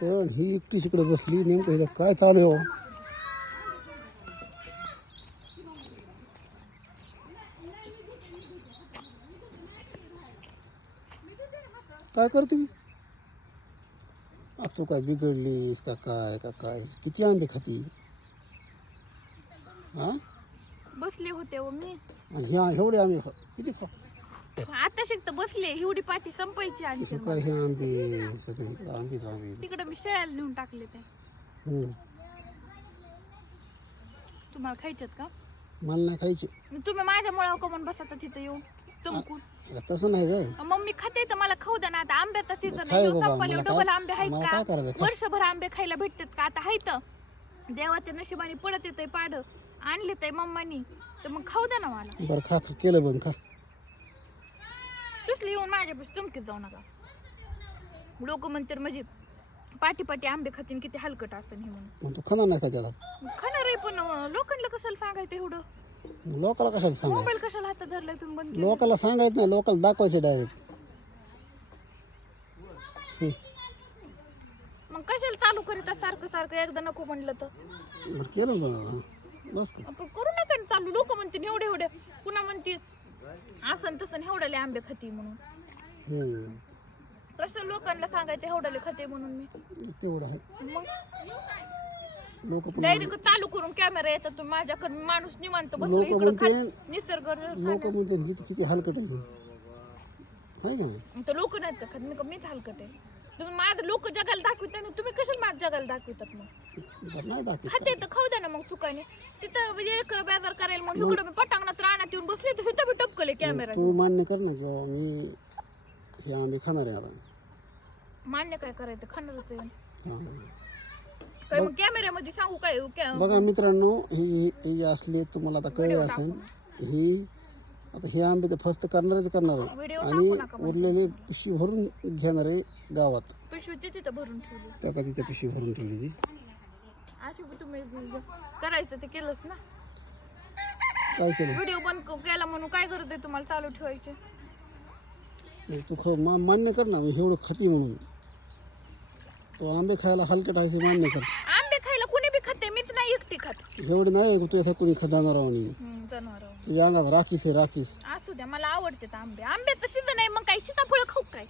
तर ही एकटीच इकडे बसली नेमकं इथं काय चालू आहे हो? काय करते? आ, तू काय बिघडलीस का काय का काय? किती आंबे खाती? हा? बसले होते व मी. आणि ह्या एवढे आंबे खा किती खा? आता शिकत बसले. एवढी पाठी संपायची आणखी काय हे आंबे सगळे इकडं आंबेच आंबे तिकडे मी शेळ्याला नेऊन टाकले ते. हम्म. तुम्हाला खायच्यात का? मला नाही खायचे. तुम्ही माझ्या मुळावर कमून बसता तिथं येऊन चमकून. अगं, तसं नाही ग. मग मी खाते तर मला खाऊ द्या ना. आता आंब्याचा सीझन खाय आहे. बाबा, संपाले मला डबल काय- आंबे आहेत मला का? काय करायचं? खा. वर्षभर आंबे खायला भेटतात का? आता आहेत देवाच्या नशिबाने पडत येतंय पाड. आणले ते मम्मानी. तर मग खाऊ द्या ना मला. बरं खा खा. केलं बंद खा. येऊन माझ्यापाशी तुमकीच जाऊ नका. लोक म्हणतात म्हणजे पाठी पाठी आंबे खातीन किती हलकट असतं हे म्हणून. तू खाणार नाही त्याला? खाणार आहे पण अं, लोकांना कशाला सांगायचं एवढं? लोकाला कशाला सांगायचं? मोबाईल कशाला हातात धरलाय तुम्ही बंद केलं? लोकाला सांगायचं नाही लोकाला दाखवायचे डायरेक्ट मग कशाला चालू करीत आहे सारखं सारखं? एकदा नको म्हणलं तर. बरं केलं बस का. आपण करू नका ना चालू. लोक म्हणते एवढे एवढे. पुन्हा म्हणते असं तसं एवढ्याले आंबे खाती म्हणून. हम्म. लोकांना सांगायचं एवढ्याले खाते म्हणून मी. तेवढं आहे. मग? लोक पण डायरेक्ट चालू करून कॅमेरा येतात माझ्याकडे माणूस निवांत बसलो लोक इकडं म्हणते निसर्ग लोक म्हणते किती किती हलकट आहे. आहे का नाही? तर लोक नाहीत का खात मी का मीच हलकट आहे. तुम्ही माझं लोक जगाला दाखवितात आणि तुम्ही कशाला माझ्या जगाला दाखवितात मग? बरं नाही दाखवत. खाते तर खाऊ द्या ना मग चुकाने तिथं म्हणजे बाज़ार करायला म्हणून इकडं मी पटांगणात रानात येऊन बसले तर इथं टपकले कॅमेरा तू मान्य कर ना किंवा मी हे आंबे खाणार आहे आता. मान्य काय करायचं? खाणारच आहे. हां. काय मग कॅमेऱ्यामध्ये सांगू काय? क्या- बघा मित्रांनो ही ही असले तुम्हाला आता कळले असेल ही आता हे आंबे तर फस्त करणारच करणार आहे. आणि टाकू नका मग. उरलेले पिशवी भरून घेणार आहे गावात. पिशवी तिथं भरून ठेवली. त्या पिशवी भरून ठेवली ती? अशी बी तुम्ही करायचं ते केलंच ना. काय केलं? व्हिडिओ बंद क- केला म्हणून काय गरज आहे तुम्हाला? चालू ठेवायचे. तू ख मा- मान्य कर ना मी एवढं खाती म्हणून. तो आंबे खायला हलकट आहे हे मान्य कर. आंबे खायला कुणी बी खाते मीच नाही एकटी खात. एवढे नाही तू याचा कोणी खा जाणार आणि जनावर तुझ्या अंगात राखीस आहे राखीस. असू द्या मला आवडते आंबे. आंब्याचं सीझन आहे मग काय? सीताफळ खाऊ काय?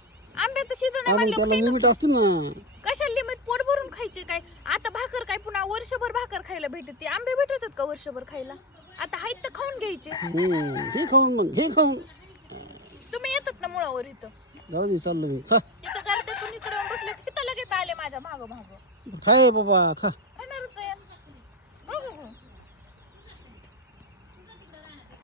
सीझन आहे आणि म्हणलं त्याला लिमिट असते ना. कशाला लिमिट पोट भरून खायचे काय? आता भाकर काय पुन्हा वर्षभर भाकर खायला भेटते. आंबे भेटतात का वर्षभर खायला? आता आहेत तर खाऊन घ्यायचे. हम्म. हे खाऊन मग हे खाऊन. तुम्ही येतात ना मुळावर इथं? जाऊ दे चाललं मी. खा. तिथं गर्दीतून इकडे येऊन बसले तिथं लगेच आले माझ्या मागं मागं. खाय बाबा खा.